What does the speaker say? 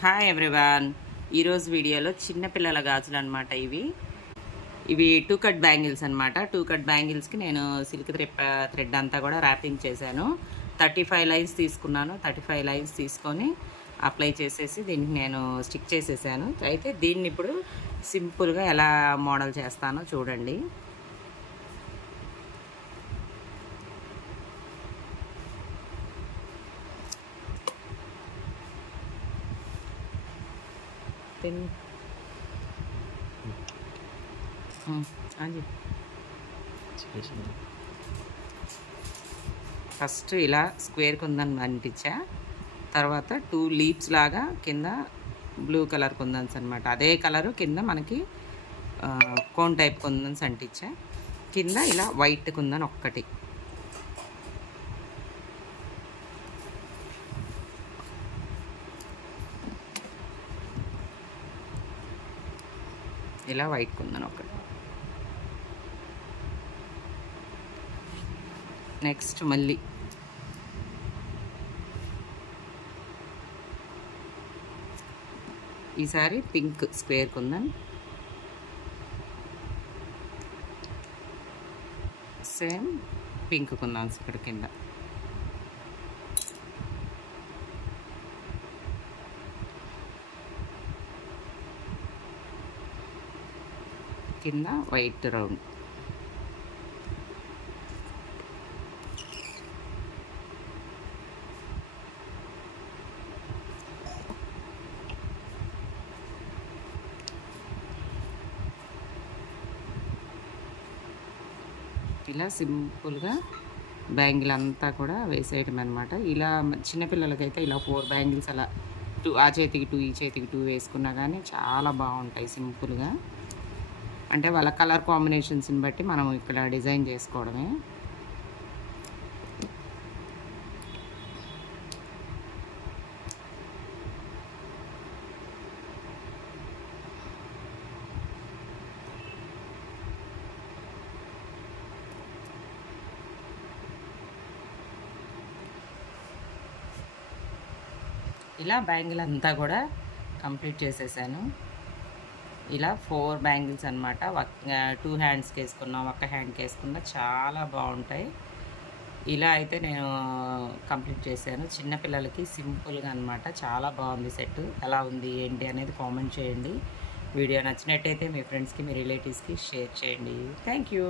Hi everyone. ఈరోజు వీడియోలో చిన్నపిల్లల గాజులు అనమాట. ఇవి టూ కట్ బ్యాంగిల్స్ అనమాట. టూ కట్ బ్యాంగిల్స్కి నేను సిల్క్ థ్రెడ్ అంతా కూడా ర్యాపింగ్ చేశాను. 35 లైన్స్ తీసుకున్నాను. 35 లైన్స్ తీసుకొని అప్లై చేసేసి దీనికి నేను స్టిక్ చేసేసాను. అయితే దీన్ని ఇప్పుడు సింపుల్గా ఎలా మోడల్ చేస్తానో చూడండి. ఫస్ట్ ఇలా స్క్వేర్ కుందన్ అంటించా. తర్వాత 2 లీవ్స్ లాగా కింద బ్లూ కలర్ కుందన్స్ అనమాట. అదే కలరు కింద మనకి కోన్ టైప్ కుందన్స్ అంటించా. కింద ఇలా వైట్ కుందన్ ఒక్కటి. ఇలా వైట్ కుందన్ ఒకటి. నెక్స్ట్ మళ్ళీ ఈసారి pink square kundan, same pink kundans ఇక్కడ కింద. కింద వైట్ రౌండ్. ఇలా సింపుల్గా బ్యాంగిల్ అంతా కూడా వేసేయటం అనమాట. ఇలా చిన్నపిల్లలకైతే ఇలా 4 బ్యాంగిల్స్ అలా 2 ఆ చేతికి 2 ఈ చేతికి 2 వేసుకున్నా కానీ చాలా బాగుంటాయి సింపుల్గా. అంటే వాళ్ళ కలర్ కాంబినేషన్స్ని బట్టి మనం ఇక్కడ డిజైన్ చేసుకోవడమే. ఇలా బ్యాంగిల్ అంతా కూడా కంప్లీట్ చేసేసాను. ఇలా 4 బ్యాంగిల్స్ అనమాట. 2 హ్యాండ్స్కి వేసుకున్నా, ఒక్క హ్యాండ్కి వేసుకున్నా చాలా బాగుంటాయి. ఇలా అయితే నేను కంప్లీట్ చేశాను. చిన్నపిల్లలకి సింపుల్గా అనమాట. చాలా బాగుంది సెట్. ఎలా ఉంది ఏంటి అనేది కామెంట్ చేయండి. వీడియో నచ్చినట్టయితే మీ ఫ్రెండ్స్కి, మీ రిలేటివ్స్కి షేర్ చేయండి. Thank you.